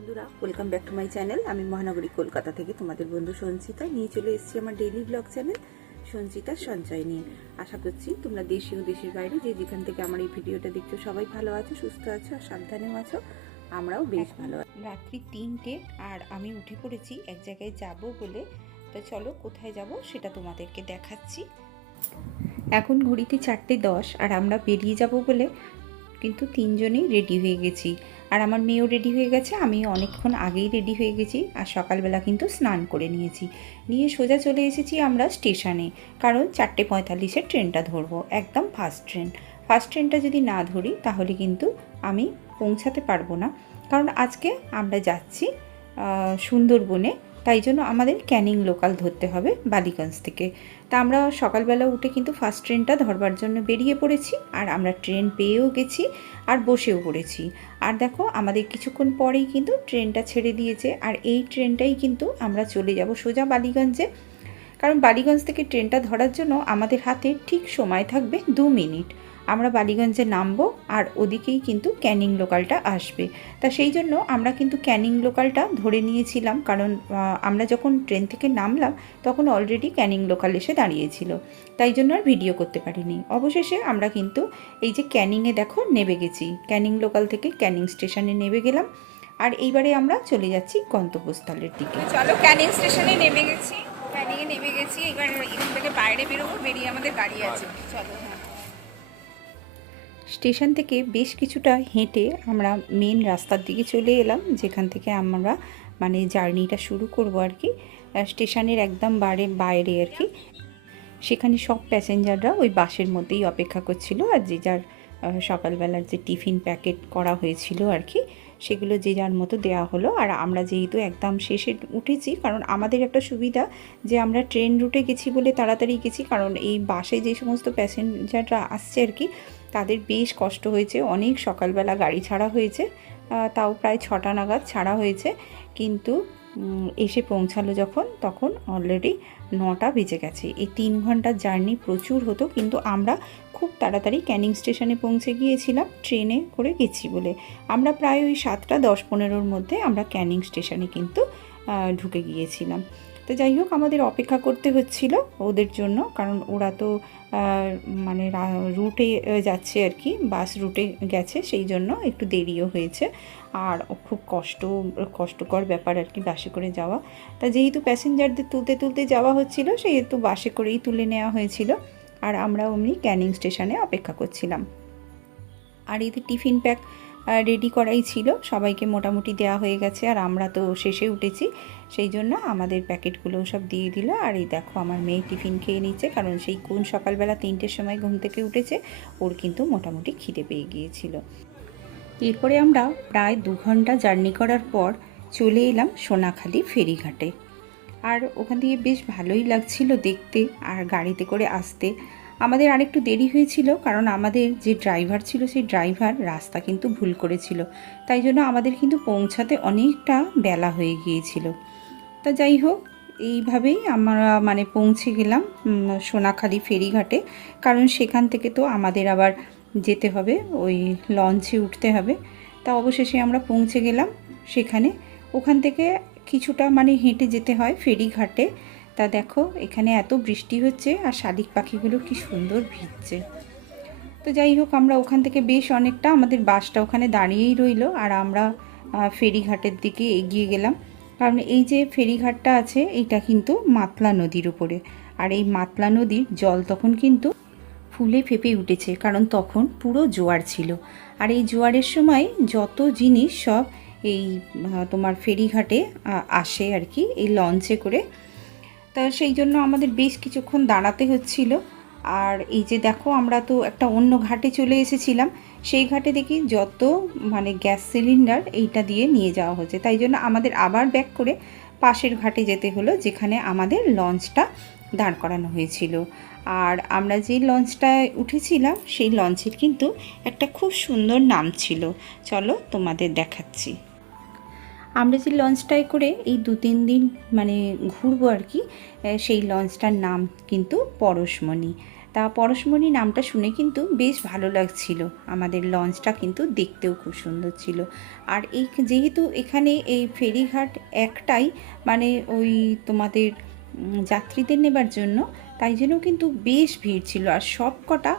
বন্ধুরা welcome back to my channel আমি মহানগরী কলকাতা থেকে তোমাদের বন্ধু সঞ্চিতা। নিয়ে চলে এসেছি আমার ডেইলি ব্লগ চ্যানেল সঞ্চিতার সঞ্চয় নিয়ে। আশা করছি তোমরা দেশি ও দেশের বাইরে যে যেখান থেকে আমার এই ভিডিওটা দেখছ সবাই ভালো আছো সুস্থ আছো আর সাবধানেও আছো। আমরাও বেশ ভালো আছি। রাত্রি তিনটে আর আমি উঠে পড়েছি এক জায়গায় যাব বলে। তো চলো কোথায় যাব সেটা তোমাদেরকে দেখাচ্ছি। এখন ঘড়িতে চারটে দশ আর আমরা বেরিয়ে যাব বলে কিন্তু তিনজনেই রেডি হয়ে গেছি। আর আমার মেয়েও রেডি হয়ে গেছে আমি অনেকক্ষণ আগেই রেডি হয়ে গেছি আর সকালবেলা কিন্তু স্নান করে নিয়েছি। নিয়ে সোজা চলে এসেছি আমরা স্টেশনে, কারণ চারটে পঁয়তাল্লিশের ট্রেনটা ধরবো, একদম ফার্স্ট ট্রেন ফার্স্ট ট্রেনটা যদি না ধরি তাহলে কিন্তু আমি পৌঁছাতে পারব না। কারণ আজকে আমরা যাচ্ছি সুন্দরবনে তাই জন্য আমাদের ক্যানিং লোকাল ধরতে হবে বালিগঞ্জ থেকে। তা আমরা সকালবেলা উঠে কিন্তু ফার্স্ট ট্রেনটা ধরবার জন্য বেরিয়ে পড়েছি, আর আমরা ট্রেন পেয়েও গেছি, আর বসেও পড়েছি। আর দেখো, আমাদের কিছুক্ষণ পরেই কিন্তু ট্রেনটা ছেড়ে দিয়েছে, আর এই ট্রেনটাই কিন্তু আমরা চলে যাব সোজা বালিগঞ্জে। কারণ বালিগঞ্জ থেকে ট্রেনটা ধরার জন্য আমাদের হাতে ঠিক সময় থাকবে দু মিনিট। আমরা বালিগঞ্জে নামবো আর ওদিকেই কিন্তু ক্যানিং লোকালটা আসবে। তা সেই জন্য আমরা কিন্তু ক্যানিং লোকালটা ধরে নিয়েছিলাম কারণ আমরা যখন ট্রেন থেকে নামলাম তখন অলরেডি ক্যানিং লোকাল এসে দাঁড়িয়েছিল। তাই জন্য আর ভিডিও করতে পারিনি। অবশেষে আমরা কিন্তু এই যে ক্যানিংয়ে দেখো নেমে গেছি। ক্যানিং লোকাল থেকে ক্যানিং স্টেশনে নেমে গেলাম। আর এইবারে আমরা চলে যাচ্ছি গন্তব্যস্থলের দিকে। চলো ক্যানিং স্টেশনে নেমে গেছি। ক্যানিংয়ে নেমে গেছি। এবার এখান থেকে বাইরে বেরোবো, বেরিয়ে আমাদের গাড়ি আছে। চলো। স্টেশন থেকে বেশ কিছুটা হেঁটে আমরা মেন রাস্তার দিকে চলে এলাম, যেখান থেকে আমরা মানে জার্নিটা শুরু করব আর কি। স্টেশনের একদম বাইরে বাইরে আর কি। সেখানে সব প্যাসেঞ্জাররা ওই বাসের মধ্যেই অপেক্ষা করছিল আর যে যার সকালবেলার যে টিফিন প্যাকেট করা হয়েছিল আর কি, সেগুলো যে যার মতো দেওয়া হলো। আর আমরা যেহেতু একদম শেষে উঠেছি, কারণ আমাদের একটা সুবিধা যে আমরা ট্রেন রুটে গেছি বলে তাড়াতাড়ি গেছি, কারণ এই বাসে যে সমস্ত প্যাসেঞ্জাররা আসছে আর কি তাদের বেশ কষ্ট হয়েছে। অনেক সকালবেলা গাড়ি ছাড়া হয়েছে। তাও প্রায় ছটা নাগাদ ছাড়া হয়েছে। কিন্তু এসে পৌঁছালো যখন, তখন অলরেডি নটা বেজে গেছে। এই তিন ঘণ্টার জার্নি প্রচুর হতো, কিন্তু আমরা খুব তাড়াতাড়ি ক্যানিং স্টেশনে পৌঁছে গিয়েছিলাম, ট্রেনে করে গেছি বলে। আমরা প্রায় ওই সাতটা, দশ, পনেরোর মধ্যে আমরা ক্যানিং স্টেশনে কিন্তু ঢুকে গিয়েছিলাম। তো যাই হোক, আমাদের অপেক্ষা করতে হচ্ছিল ওদের জন্য, কারণ ওরা তো মানে রুটে যাচ্ছে আর কি, বাস রুটে গেছে, সেই জন্য একটু দেরিও হয়েছে। আর খুব কষ্ট, কষ্টকর ব্যাপার আর কি বাসে করে যাওয়া। তা যেহেতু প্যাসেঞ্জারদের তুলতে তুলতে যাওয়া হচ্ছিল, সেহেতু বাসে করেই তুলে নেওয়া হয়েছিল। আর আমরা অমনি ক্যানিং স্টেশনে অপেক্ষা করছিলাম। আর এতে টিফিন প্যাক রেডি করাই ছিল। সবাইকে মোটামুটি দেওয়া হয়ে গেছে আর আমরা তো শেষে উঠেছি। সেই জন্য আমাদের প্যাকেটগুলো সব দিয়ে দিল। আর এই দেখো, আমার মেয়ে টিফিন খেয়ে নিচ্ছে, কারণ সেই কোন সকালবেলা তিনটের সময় ঘুম থেকে উঠেছে, ওর কিন্তু মোটামুটি খিদে পেয়ে গিয়েছিল। এরপরে আমরা প্রায় দু ঘণ্টা জার্নি করার পর চলে এলাম সোনাখালি ফেরিঘাটে। আর ওখান দিয়ে বেশ ভালোই লাগছিল দেখতে আর গাড়িতে করে আসতে। আমাদের আরেকটু দেরি হয়েছিল কারণ আমাদের যে ড্রাইভার ছিল সেই ড্রাইভার রাস্তা কিন্তু ভুল করেছিল। তাই জন্য আমাদের কিন্তু পৌঁছাতে অনেকটা বেলা হয়ে গিয়েছিল। তা যাই হোক, এইভাবেই আমরা মানে পৌঁছে গেলাম সোনাখালি ফেরিঘাটে। কারণ সেখান থেকে তো আমাদের আবার যেতে হবে, ওই লঞ্চে উঠতে হবে। তা অবশেষে আমরা পৌঁছে গেলাম সেখানে। ওখান থেকে কিছুটা মানে হেঁটে যেতে হয় ফেরিঘাটে। তা দেখো, এখানে এত বৃষ্টি হচ্ছে আর শালিক পাখিগুলো কি সুন্দর ভিজছে। তো যাই হোক, আমরা ওখান থেকে বেশ অনেকটা আমাদের বাসটা ওখানে দাঁড়িয়েই রইল আর আমরা ফেরিঘাটের দিকে এগিয়ে গেলাম। কারণ এই যে ফেরিঘাটটা আছে, এইটা কিন্তু মাতলা নদীর উপরে। আর এই মাতলা নদীর জল তখন কিন্তু ফুলে ফেপে উঠেছে, কারণ তখন পুরো জোয়ার ছিল। আর এই জোয়ারের সময় যত জিনিস সব এই তোমার ফেরিঘাটে আসে আর কি, এই লঞ্চে করে তা সেই জন্য আমাদের বেশ কিছুক্ষণ দাঁড়াতে হচ্ছিল। আর এই যে দেখো, আমরা তো একটা অন্য ঘাটে চলে এসেছিলাম। সেই ঘাটে দেখি যত মানে গ্যাস সিলিন্ডার এইটা দিয়ে নিয়ে যাওয়া হচ্ছে। তাই জন্য আমাদের আবার ব্যাক করে পাশের ঘাটে যেতে হলো, যেখানে আমাদের লঞ্চটা দাঁড় করানো হয়েছিল। আর আমরা যে লঞ্চটায় উঠেছিলাম, সেই লঞ্চের কিন্তু একটা খুব সুন্দর নাম ছিল। চলো তোমাদের দেখাচ্ছি। আমরা যে লঞ্চটায় করে এই দু তিন দিন মানে ঘুরবো আর কি সেই লঞ্চটার নাম কিন্তু পরশমণি। তা পরশমণি নামটা শুনে কিন্তু বেশ ভালো লাগছিল। আমাদের লঞ্চটা কিন্তু দেখতেও খুব সুন্দর ছিল। আর এই যেহেতু এখানে এই ফেরিঘাট একটাই মানে ওই তোমাদের যাত্রীদের নেবার জন্য, তাই জন্য কিন্তু বেশ ভিড় ছিল। আর সব কটা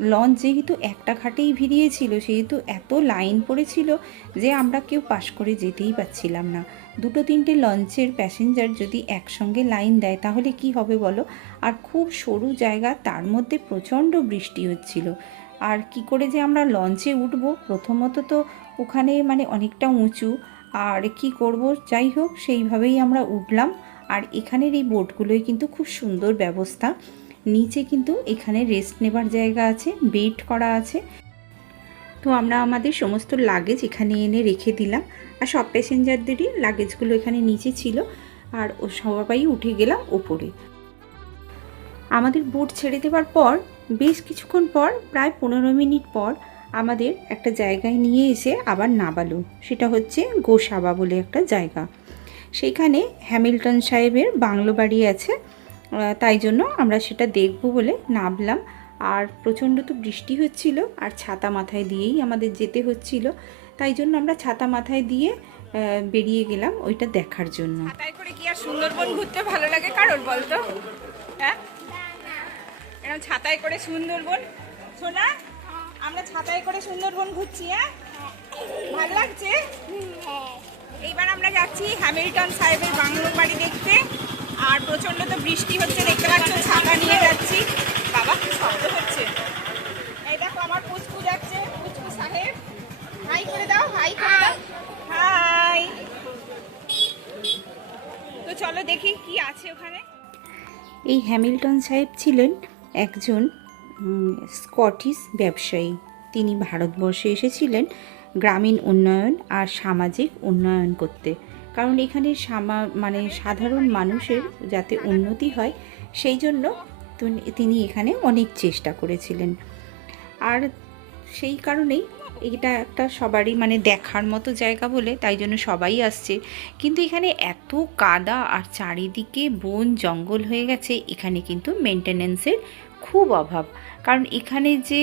লঞ্চ যেহেতু একটা ঘাটেই ভিড়িয়েছিল, সেহেতু এত লাইন পড়েছিল যে আমরা কেউ পাশ করে যেতেই পারছিলাম না। দুটো তিনটে লঞ্চের প্যাসেঞ্জার যদি একসঙ্গে লাইন দেয়, তাহলে কি হবে বলো? আর খুব সরু জায়গা, তার মধ্যে প্রচণ্ড বৃষ্টি হচ্ছিল। আর কি করে যে আমরা লঞ্চে উঠব? প্রথমত তো ওখানে মানে অনেকটা উঁচু। আর কি করব? যাই হোক, সেইভাবেই আমরা উঠলাম। আর এখানের এই বোটগুলোয় কিন্তু খুব সুন্দর ব্যবস্থা। নিচে কিন্তু এখানে রেস্ট নেবার জায়গা আছে বেড করা আছে। তো আমরা আমাদের সমস্ত লাগেজ এখানে এনে রেখে দিলাম। আর সব প্যাসেঞ্জারদেরই লাগেজগুলো এখানে নিচে ছিল। আর ও সবাই উঠে গেলাম ওপরে। আমাদের বোট ছেড়ে দেওয়ার পর, বেশ কিছুক্ষণ পর, প্রায় পনেরো মিনিট পর, আমাদের একটা জায়গায় নিয়ে এসে আবার নাবালো সেটা হচ্ছে গোসাবা বলে একটা জায়গা। সেইখানে হ্যামিল্টন সাহেবের বাংলো বাড়ি আছে। তাই জন্য আমরা সেটা দেখব বলে নামলাম। আর প্রচণ্ড তো বৃষ্টি হচ্ছিল আর ছাতা মাথায় দিয়েই আমাদের যেতে হচ্ছিল। তাই জন্য আমরা ছাতা মাথায় দিয়ে বেরিয়ে গেলাম ওইটা দেখার জন্য। ছাতায় করে কি আর সুন্দরবন ঘুরতে ভালো লাগে কারোর বলতো? হ্যাঁ? এরকম ছাতায় করে সুন্দরবন। শোনা আমরা ছাতায় করে সুন্দরবন ঘুরছি হ্যাঁ? ভালো লাগছে? এইবার আমরা যাচ্ছি হ্যামিল্টন সাহেবের বাংলো বাড়ি দেখতে। আর প্রচণ্ড তো বৃষ্টি হচ্ছে, দেখতে পাচ্ছ, ছাতা নিয়ে যাচ্ছি। বাবা, কি শব্দ হচ্ছে? এই দেখো, আমার পুচকু যাচ্ছে, পুচকু সাহেব। হাই করে দাও, হাই করে দাও। হাই। তো চলো দেখি কি আছে ওখানে। এই হ্যামিল্টন সাহেব ছিলেন একজন স্কটিশ ব্যবসায়ী। তিনি ভারতবর্ষে এসেছিলেন গ্রামীণ উন্নয়ন আর সামাজিক উন্নয়ন করতে। কারণ এখানে সামা মানে সাধারণ মানুষের যাতে উন্নতি হয়, সেই জন্য তিনি এখানে অনেক চেষ্টা করেছিলেন। আর সেই কারণেই এটা একটা সবারই মানে দেখার মতো জায়গা বলে তাই জন্য সবাই আসছে। কিন্তু এখানে এত কাদা আর চারিদিকে বন জঙ্গল হয়ে গেছে, এখানে কিন্তু মেনটেনেন্সের খুব অভাব। কারণ এখানে যে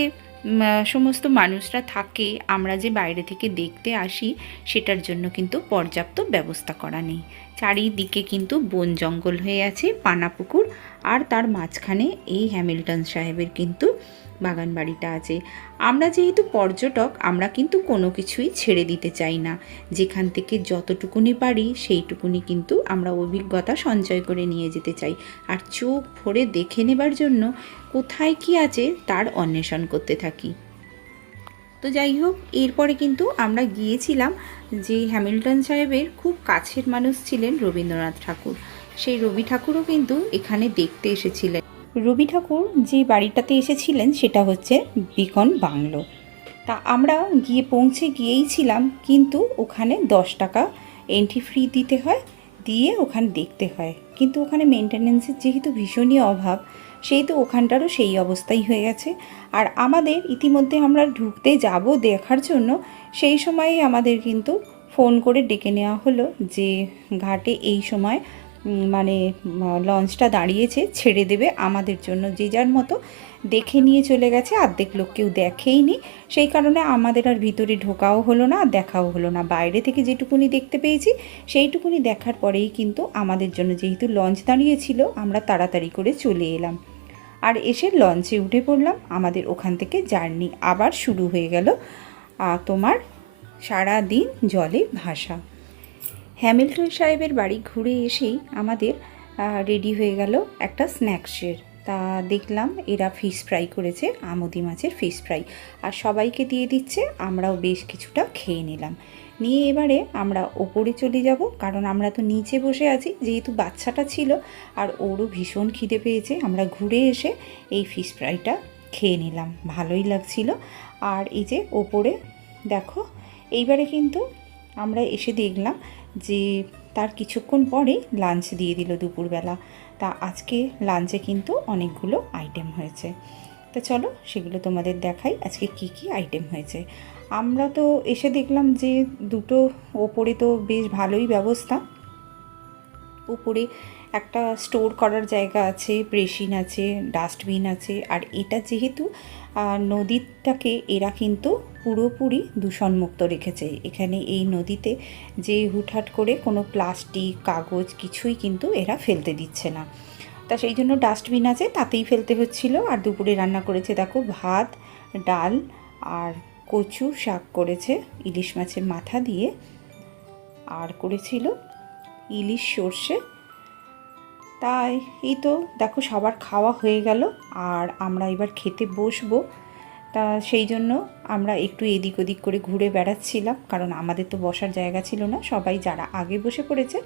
সমস্ত মানুষরা থাকে, আমরা যে বাইরে থেকে দেখতে আসি, সেটার জন্য কিন্তু পর্যাপ্ত ব্যবস্থা করা নেই। চারিদিকে কিন্তু বন জঙ্গল হয়ে আছে, পানাপুকুর, আর তার মাঝখানে এই হ্যামিল্টন সাহেবের কিন্তু বাগান বাড়িটা আছে। আমরা যেহেতু পর্যটক, আমরা কিন্তু কোনো কিছুই ছেড়ে দিতে চাই না। যেখান থেকে যতটুকুনি পারি, সেইটুকুনি কিন্তু আমরা অভিজ্ঞতা সঞ্চয় করে নিয়ে যেতে চাই। আর চোখ ভরে দেখে নেবার জন্য কোথায় কি আছে, তার অন্বেষণ করতে থাকি। তো যাই হোক, এরপরে কিন্তু আমরা গিয়েছিলাম যে হ্যামিল্টন সাহেবের খুব কাছের মানুষ ছিলেন রবীন্দ্রনাথ ঠাকুর। সেই রবি ঠাকুরও কিন্তু এখানে দেখতে এসেছিলেন। রবি ঠাকুর যে বাড়িটাতে এসেছিলেন সেটা হচ্ছে বিকন বাংলো। তা আমরা গিয়ে পৌঁছে গিয়েই ছিলাম, কিন্তু ওখানে দশ টাকা এন্ট্রি ফ্রি দিতে হয়, দিয়ে ওখানে দেখতে হয়। কিন্তু ওখানে মেনটেনেন্সের যেহেতু ভীষণই অভাব, সেই তো ওখানটারও সেই অবস্থাই হয়ে গেছে। আর আমাদের ইতিমধ্যে আমরা ঢুকতে যাব দেখার জন্য, সেই সময়ে আমাদের কিন্তু ফোন করে ডেকে নেওয়া হলো যে, ঘাটে এই সময় মানে লঞ্চটা দাঁড়িয়েছে, ছেড়ে দেবে আমাদের জন্য। যে যার মতো দেখে নিয়ে চলে গেছে অর্ধেক লোক কেউ দেখেই নি সেই কারণে আমাদের আর ভিতরে ঢোকাও হলো না দেখাও হলো না। বাইরে থেকে যেটুকুনি দেখতে পেয়েছি, সেইটুকুনি দেখার পরেই কিন্তু আমাদের জন্য যেহেতু লঞ্চ দাঁড়িয়েছিল, আমরা তাড়াতাড়ি করে চলে এলাম। আর এসে লঞ্চে উঠে পড়লাম, আমাদের ওখান থেকে জার্নি আবার শুরু হয়ে গেল তোমার সারা দিন জলে ভাসা। হ্যামিল্টন সাহেবের বাড়ি ঘুরে এসেই আমাদের রেডি হয়ে গেল একটা স্ন্যাক্সের তা দেখলাম এরা ফিশ ফ্রাই করেছে, আমুদি মাছের ফিশ ফ্রাই আর সবাইকে দিয়ে দিচ্ছে, আমরাও বেশ কিছুটা খেয়ে নিলাম। নিয়ে এবারে আমরা ওপরে চলে যাব, কারণ আমরা তো নিচে বসে আছি, যেহেতু বাচ্চাটা ছিল, আর ওরও ভীষণ খিদে পেয়েছে, আমরা ঘুরে এসে এই ফিশ ফ্রাইটা খেয়ে নিলাম। ভালোই লাগছিল। আর এই যে ওপরে, দেখো, এইবারে কিন্তু আমরা এসে দেখলাম যে তার কিছুক্ষণ পরে লাঞ্চ দিয়ে দিল দুপুরবেলা। তা আজকে লাঞ্চে কিন্তু অনেকগুলো আইটেম হয়েছে। তো চলো সেগুলো তোমাদের দেখাই আজকে কি কি আইটেম হয়েছে। আমরা তো এসে দেখলাম যে দুটো ওপরে তো বেশ ভালোই ব্যবস্থা। উপরে একটা স্টোর করার জায়গা আছে ব্রেসিন আছে ডাস্টবিন আছে। আর এটা যেহেতু নদীরটাকে এরা কিন্তু পুরোপুরি দূষণমুক্ত রেখেছে। এখানে এই নদীতে যে হুটহাট করে কোনো প্লাস্টিক, কাগজ কিছুই কিন্তু এরা ফেলতে দিচ্ছে না। তা সেই জন্য ডাস্টবিন আছে, তাতেই ফেলতে হচ্ছিল। আর দুপুরে রান্না করেছে, দেখো, ভাত, ডাল আর কচু শাক করেছে, ইলিশ মাছের মাথা দিয়ে। আর করেছিল ইলিশ সর্ষে। তাই, এই তো, দেখো, সবার খাওয়া হয়ে গেল। আর আমরা এবার খেতে বসবো। তা সেই জন্য আমরা একটু এদিক ওদিক করে ঘুরে বেড়াচ্ছিলাম। কারণ আমাদের তো বসার জায়গা ছিল না। সবাই যারা আগে বসে পড়েছে,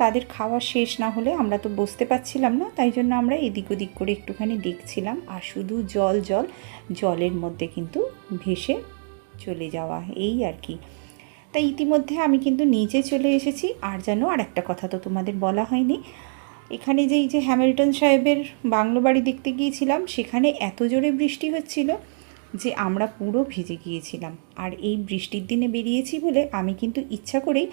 তাদের খাওয়া শেষ না হলে আমরা তো বসতে পারছিলাম না। তাই জন্য আমরা এদিক ওদিক করে একটুখানি দেখছিলাম। আর শুধু জল জল, জলের মধ্যে কিন্তু ভেসে চলে যাওয়া, এই আর কি। তাই ইতিমধ্যে আমি কিন্তু নিচে চলে এসেছি। আর যেন আর একটা কথা তো তোমাদের বলা হয়নি, এখানে যেই যে হ্যামিল্টন সাহেবের বাংলো বাড়ি দেখতে গিয়েছিলাম, সেখানে এত জোরে বৃষ্টি হচ্ছিল। যে আমরা পুরো ভিজে গিয়েছিলাম। আর এই বৃষ্টির দিনে বেরিয়েছি বলে আমি কিন্তু ইচ্ছা করেই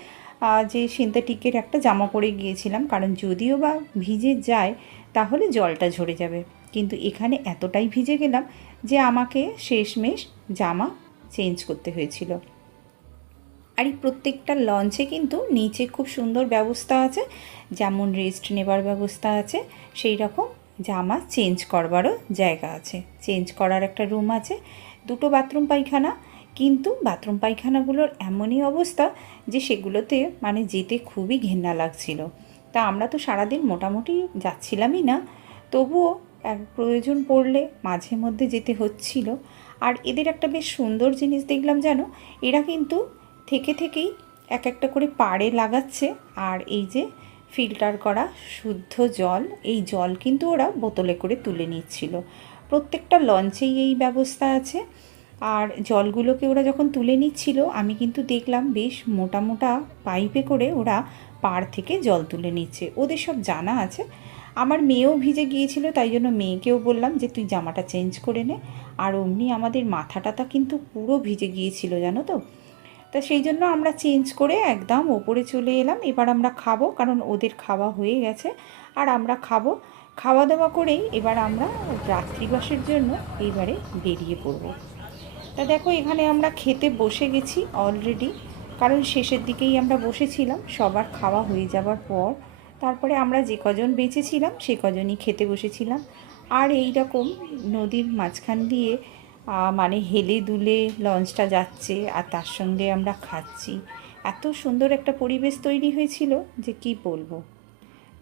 যে সিনথেটিকের একটা জামা পরে গিয়েছিলাম। কারণ যদিও বা ভিজে যায়, তাহলে জলটা ঝরে যাবে। কিন্তু এখানে এতটাই ভিজে গেলাম যে আমাকে শেষমেশ জামা চেঞ্জ করতে হয়েছিল। আর এই প্রত্যেকটা লঞ্চে কিন্তু নিচে খুব সুন্দর ব্যবস্থা আছে। যেমন রেস্ট নেবার ব্যবস্থা আছে সেই রকম জামা চেঞ্জ করবারও জায়গা আছে। চেঞ্জ করার একটা রুম আছে, দুটো বাথরুম পায়খানা। কিন্তু বাথরুম পায়খানাগুলোর এমনই অবস্থা যে সেগুলোতে মানে যেতে খুবই ঘেন্না লাগছিল। তা আমরা তো সারাদিন মোটামুটি যাচ্ছিলামই না। তবুও এক প্রয়োজন পড়লে মাঝে মধ্যে যেতে হচ্ছিল। আর এদের একটা বেশ সুন্দর জিনিস দেখলাম জানো? এরা কিন্তু থেকে থেকেই এক একটা করে পাড়ে লাগাচ্ছে। আর এই যে ফিল্টার করা শুদ্ধ জল। এই জল কিন্তু ওরা বোতলে করে তুলে নিচ্ছিল। প্রত্যেকটা লঞ্চেই এই ব্যবস্থা আছে। আর জলগুলোকে ওরা যখন তুলে নিচ্ছিল, আমি কিন্তু দেখলাম বেশ মোটা মোটা পাইপে করে ওরা পাড় থেকে জল তুলে নিচ্ছে। ওদের সব জানা আছে। আমার মেয়েও ভিজে গিয়েছিল, তাই জন্য মেয়েকেও বললাম যে, তুই জামাটা চেঞ্জ করে নে। আর অমনি আমাদের মাথাটাটা কিন্তু পুরো ভিজে গিয়েছিল, জানো তো? তা সেই জন্য আমরা চেঞ্জ করে একদম ওপরে চলে এলাম। এবার আমরা খাব, কারণ ওদের খাওয়া হয়ে গেছে। আর আমরা খাব। খাওয়া দাওয়া করেই এবার আমরা রাত্রিবাসের জন্য এইবারে বেরিয়ে পড়ব। তা দেখো, এখানে আমরা খেতে বসে গেছি অলরেডি কারণ শেষের দিকেই আমরা বসেছিলাম, সবার খাওয়া হয়ে যাবার পর। তারপরে আমরা যে কজন বেঁচেছিলাম সে কজনই খেতে বসেছিলাম। আর এই রকম নদীর মাঝখান দিয়ে মানে হেলে দুলে লঞ্চটা যাচ্ছে আর তার সঙ্গে আমরা খাচ্ছি। এত সুন্দর একটা পরিবেশ তৈরি হয়েছিল যে কি বলব।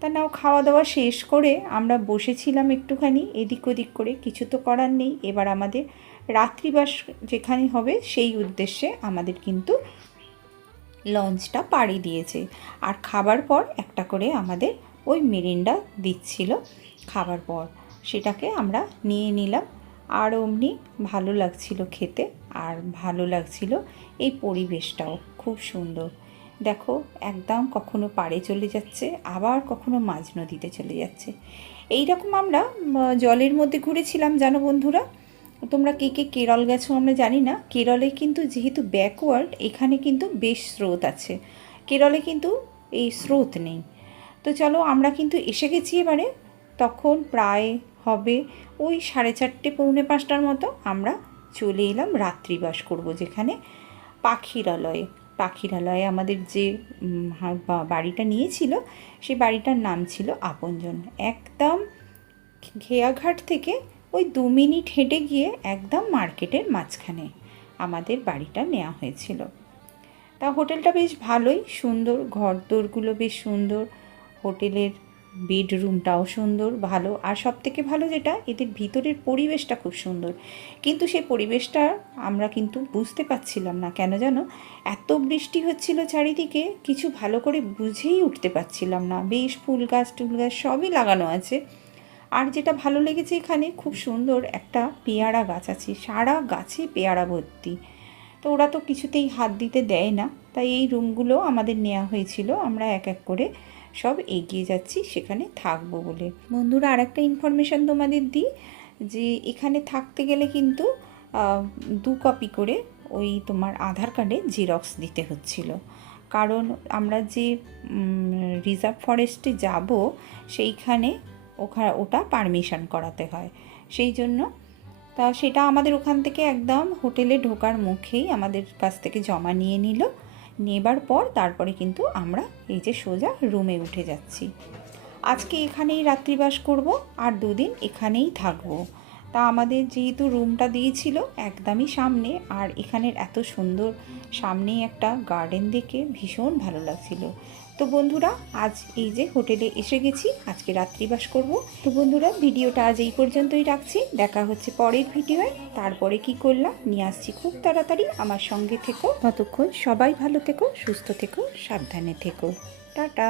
তা নাও খাওয়া দাওয়া শেষ করে আমরা বসেছিলাম একটুখানি, এদিক ওদিক করে, কিছু তো করার নেই। এবার আমাদের রাত্রিবাস যেখানে হবে সেই উদ্দেশ্যে আমাদের কিন্তু লঞ্চটা পাড়ি দিয়েছে। আর খাবার পর একটা করে আমাদের ওই মেরিন্ডা দিচ্ছিল খাবার পর। সেটাকে আমরা নিয়ে নিলাম। আর অমনি ভালো লাগছিল খেতে আর ভালো লাগছিল এই পরিবেশটাও, খুব সুন্দর। দেখো, একদম কখনো পাড়ে চলে যাচ্ছে, আবার কখনো মাঝ নদীতে চলে যাচ্ছে। এই রকম আমরা জলের মধ্যে ঘুরেছিলাম, জানো বন্ধুরা? তোমরা কে কে কেরল গেছো আমরা জানি না। কেরলে কিন্তু যেহেতু ব্যাকওয়ার্ড এখানে কিন্তু বেশ স্রোত আছে। কেরলে কিন্তু এই স্রোত নেই। তো চলো, আমরা কিন্তু এসে গেছি এবারে। তখন প্রায় হবে। ওই সাড়ে চারটে, পৌনে পাঁচটার মতো আমরা চলে এলাম রাত্রিবাস করব যেখানে পাখিরালয়ে। পাখিরালয়ে আমাদের যে বাড়িটা নিয়েছিল, সেই বাড়িটার নাম ছিল আপনজন। একদম খেয়াঘাট থেকে ওই দু মিনিট হেঁটে গিয়ে একদম মার্কেটের মাঝখানে আমাদের বাড়িটা নেওয়া হয়েছিল। তা হোটেলটা বেশ ভালোই সুন্দর ঘর দোরগুলো বেশ সুন্দর, হোটেলের বেডরুমটাও সুন্দর, ভালো। আর সব থেকে ভালো যেটা, এদের ভিতরের পরিবেশটা খুব সুন্দর। কিন্তু সেই পরিবেশটা আমরা কিন্তু বুঝতে পারছিলাম না। কেন জানো? এত বৃষ্টি হচ্ছিল চারিদিকে, কিছু ভালো করে বুঝেই উঠতে পারছিলাম না। বেশ ফুল গাছ, টুল গাছ সবই লাগানো আছে। আর যেটা ভালো লেগেছে এখানে, খুব সুন্দর একটা পেয়ারা গাছ আছে। সারা গাছে পেয়ারা ভর্তি। তো ওরা তো কিছুতেই হাত দিতে দেয় না। তাই এই রুমগুলো আমাদের নেওয়া হয়েছিল। আমরা এক এক করে সব এগিয়ে যাচ্ছি, সেখানে থাকব বলে। বন্ধুরা আর একটা ইনফরমেশান তোমাদের দিই, যে এখানে থাকতে গেলে কিন্তু দু কপি করে ওই তোমার আধার কার্ডে জেরক্স দিতে হচ্ছিল। কারণ আমরা যে রিজার্ভ ফরেস্টে যাব, সেইখানে ওখা, ওটা পারমিশন করাতে হয়। সেই জন্য, তা সেটা আমাদের ওখান থেকে একদম হোটেলে ঢোকার মুখেই আমাদের কাছ থেকে জমা নিয়ে নিল। নেবার পর তারপরে কিন্তু আমরা এই যে সোজা রুমে উঠে যাচ্ছি। আজকে এখানেই রাত্রিবাস করব আর দুদিন এখানেই থাকব। তা আমাদের যেহেতু রুমটা দিয়েছিল একদমই সামনে আর এখানের এত সুন্দর সামনেই একটা গার্ডেন দেখে ভীষণ ভালো লাগছিল। তো বন্ধুরা, আজ এই যে হোটেলে এসে গেছি, আজকে রাত্রিবাস করব। তো বন্ধুরা, ভিডিওটা আজ এই পর্যন্তই রাখছি। দেখা হচ্ছে পরের ভিডিওয়। তারপরে কি করলাম? নিয়ে আসছি খুব তাড়াতাড়ি। আমার সঙ্গে থেকো। ততক্ষণ সবাই ভালো থেকো, সুস্থ থেকো, সাবধানে থেকো। টাটা।